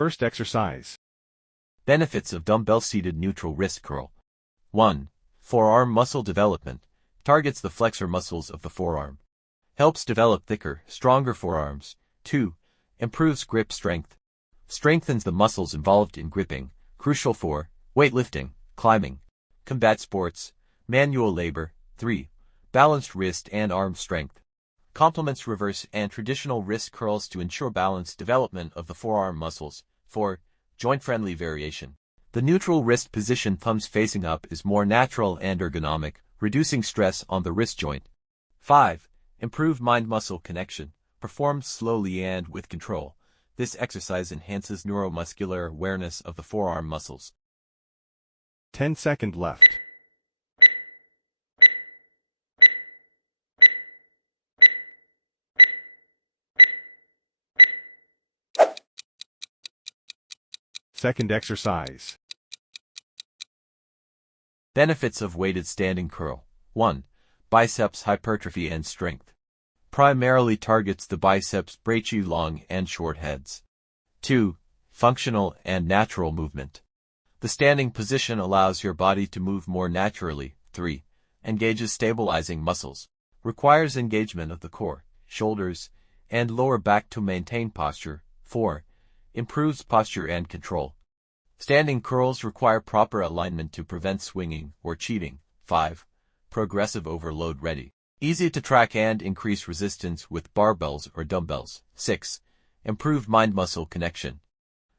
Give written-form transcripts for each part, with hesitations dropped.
First exercise. Benefits of dumbbell seated neutral wrist curl. 1. Forearm muscle development. Targets the flexor muscles of the forearm. Helps develop thicker, stronger forearms. 2. Improves grip strength. Strengthens the muscles involved in gripping, crucial for weightlifting, climbing, combat sports, manual labor. 3. Balanced wrist and arm strength. Complements reverse and traditional wrist curls to ensure balanced development of the forearm muscles. 4. Joint-friendly variation. The neutral wrist position, thumbs facing up, is more natural and ergonomic, reducing stress on the wrist joint. 5. Improved mind-muscle connection. Performed slowly and with control. This exercise enhances neuromuscular awareness of the forearm muscles. 10 seconds left. Second exercise. Benefits of weighted standing curl. 1. Biceps hypertrophy and strength. Primarily targets the biceps brachii, long and short heads. 2. Functional and natural movement. The standing position allows your body to move more naturally. 3. Engages stabilizing muscles. Requires engagement of the core, shoulders, and lower back to maintain posture. 4. Improves posture and control. Standing curls require proper alignment to prevent swinging or cheating. 5. Progressive overload ready. Easy to track and increase resistance with barbells or dumbbells. 6. Improved mind-muscle connection.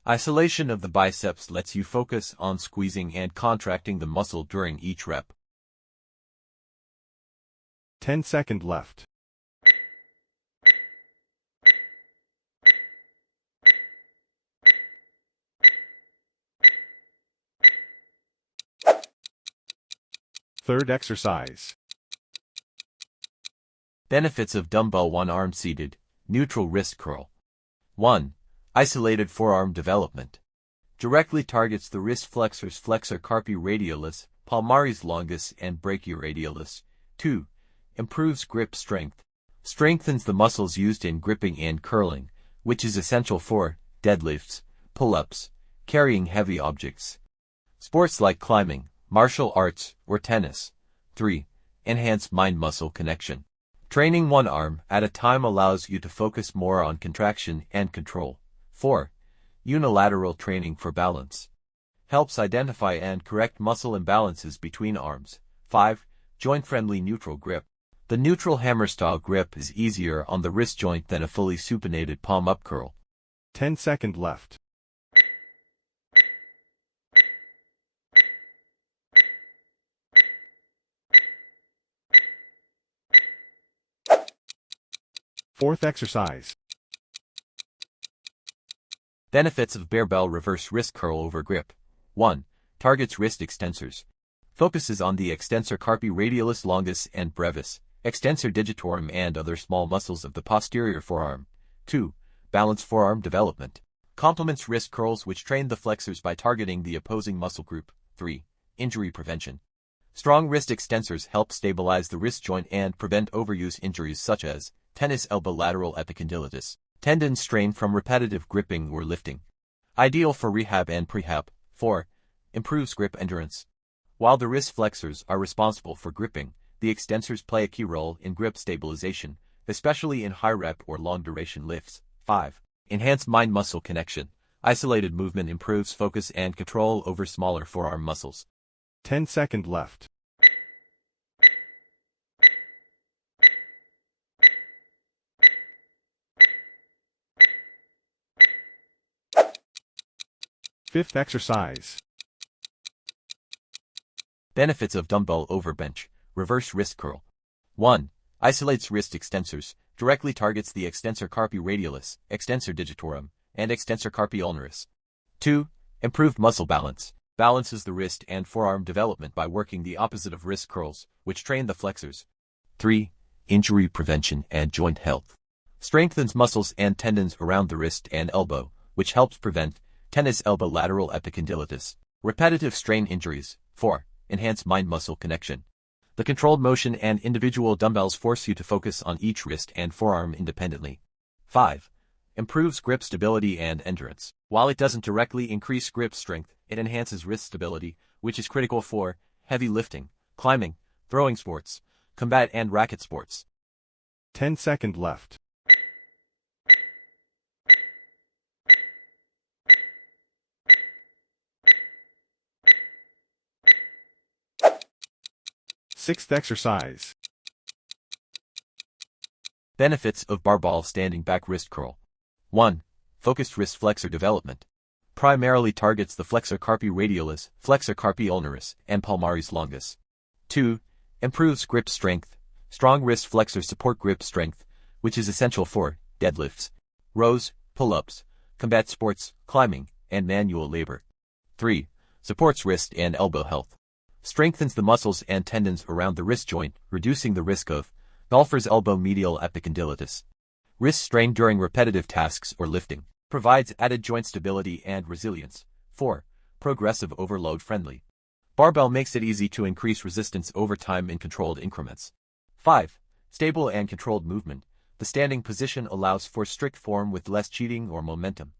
Isolation of the biceps lets you focus on squeezing and contracting the muscle during each rep. 10 seconds left. Third exercise. Benefits of dumbbell one-arm seated, neutral wrist curl. 1. Isolated forearm development. Directly targets the wrist flexors, flexor carpi radialis, palmaris longus, and brachioradialis. 2. Improves grip strength. Strengthens the muscles used in gripping and curling, which is essential for deadlifts, pull-ups, carrying heavy objects. Sports like climbing, martial arts, or tennis. 3. Enhance mind-muscle connection. Training one arm at a time allows you to focus more on contraction and control. 4. Unilateral training for balance. Helps identify and correct muscle imbalances between arms. 5. Joint-friendly neutral grip. The neutral hammer-style grip is easier on the wrist joint than a fully supinated palm-up curl. 10 seconds left. Fourth exercise. Benefits of barbell reverse wrist curl over grip. 1. Targets wrist extensors. Focuses on the extensor carpi radialis longus and brevis, extensor digitorum, and other small muscles of the posterior forearm. 2. Balance forearm development. Complements wrist curls which train the flexors by targeting the opposing muscle group. 3. Injury prevention. Strong wrist extensors help stabilize the wrist joint and prevent overuse injuries such as tennis elbow lateral epicondylitis, tendon strain from repetitive gripping or lifting. Ideal for rehab and prehab. 4. Improves grip endurance. While the wrist flexors are responsible for gripping, the extensors play a key role in grip stabilization, especially in high-rep or long-duration lifts. 5. Enhance mind-muscle connection. Isolated movement improves focus and control over smaller forearm muscles. 10 seconds left. Fifth exercise. Benefits of dumbbell over bench, reverse wrist curl. 1. Isolates wrist extensors, directly targets the extensor carpi radialis, extensor digitorum, and extensor carpi ulnaris. 2. Improved muscle balance. Balances the wrist and forearm development by working the opposite of wrist curls, which train the flexors. 3. Injury prevention and joint health. Strengthens muscles and tendons around the wrist and elbow, which helps prevent tennis elbow lateral epicondylitis, repetitive strain injuries. 4. Enhance mind-muscle connection. The controlled motion and individual dumbbells force you to focus on each wrist and forearm independently. 5. Improves grip stability and endurance. While it doesn't directly increase grip strength, it enhances wrist stability, which is critical for heavy lifting, climbing, throwing sports, combat and racket sports. 10-second left. 6th exercise. Benefits of barbell standing back wrist curl. 1. Focused wrist flexor development. Primarily targets the flexor carpi radialis, flexor carpi ulnaris, and palmaris longus. 2. Improves grip strength. Strong wrist flexors support grip strength, which is essential for deadlifts, rows, pull-ups, combat sports, climbing, and manual labor. 3. Supports wrist and elbow health. Strengthens the muscles and tendons around the wrist joint, reducing the risk of golfer's elbow medial epicondylitis. Wrist strain during repetitive tasks or lifting. Provides added joint stability and resilience. 4. Progressive overload friendly. Barbell makes it easy to increase resistance over time in controlled increments. 5. Stable and controlled movement. The standing position allows for strict form with less cheating or momentum.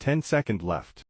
10-second left.